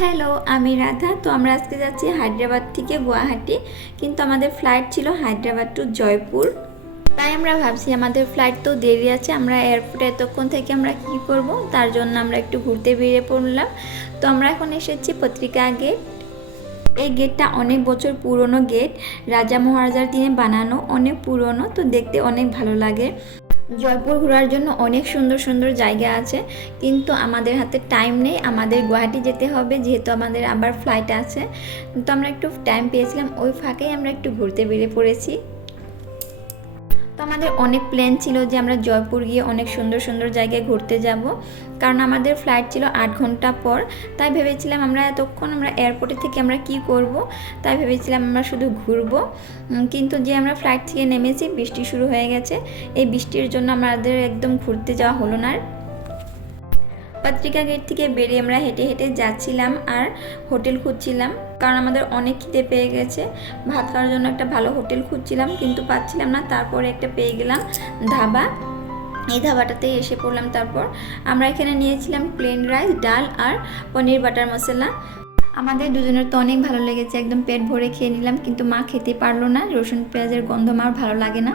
Hello, আমি রাধা। তো আমরা আজকে যাচ্ছি হায়দ্রাবাদ থেকে গুয়াহাটি, কিন্তু আমাদের ফ্লাইট ছিল হায়দ্রাবাদ টু জয়পুর। তাই আমরা ভাবছি আমাদের ফ্লাইট তো দেরি আছে, আমরা এয়ারপোর্টে এতক্ষণ থেকে আমরা কি করব, তার জন্য আমরা একটু ঘুরতে বেরিয়ে পড়লাম। তো আমরা এখন এসেছি পত্রিকা গেট। এই গেটটা অনেক বছর পুরনো গেট, রাজা মহারাজার দিনে বানানো, অনেক পুরনো, তো দেখতে অনেক ভালো লাগে। জয়পুর ঘোরার জন্য অনেক সুন্দর সুন্দর জায়গা আছে, কিন্তু আমাদের হাতে টাইম নেই, আমাদের গুয়াহাটি যেতে হবে, যেহেতু আমাদের আবার ফ্লাইট আছে। তো আমরা একটু টাইম পেয়েছিলাম, ওই ফাঁকেই আমরা একটু ঘুরতে বেরিয়ে পড়েছি। তো আমাদের অনেক প্ল্যান ছিল যে আমরা জয়পুর গিয়ে অনেক সুন্দর সুন্দর জায়গায় ঘুরতে যাব, কারণ আমাদের ফ্লাইট ছিল 8 ঘন্টা পর। তাই ভেবেছিলাম আমরা এতক্ষণ আমরা এয়ারপোর্টে থেকে আমরা কি করব, তাই ভেবেছিলাম আমরা শুধু ঘুরবো। কিন্তু যে আমরা ফ্লাইট থেকে নেমেছি, বৃষ্টি শুরু হয়ে গেছে। এই বৃষ্টির জন্য আমাদের একদম ঘুরতে যাওয়া হলো না। পত্রিকা গেট থেকে বেরিয়ে আমরা হেঁটে হেঁটে যাচ্ছিলাম আর হোটেল খুঁজছিলাম, কারণ আমাদের অনেক খিদে পেয়ে গেছে। ভাত খাওয়ার জন্য একটা ভালো হোটেল খুঁজছিলাম, কিন্তু পাচ্ছিলাম না। তারপরে একটা পেয়ে গেলাম ধাবা, এই ধাবাটাতেই এসে পড়লাম। তারপর আমরা এখানে নিয়েছিলাম প্লেন রাইস, ডাল আর পনির বাটার মশলা। আমাদের দুজনের তো অনেক ভালো লেগেছে, একদম পেট ভরে খেয়ে নিলাম, কিন্তু মা খেতে পারলো না, রসুন পেঁয়াজের গন্ধ মার ভালো লাগে না।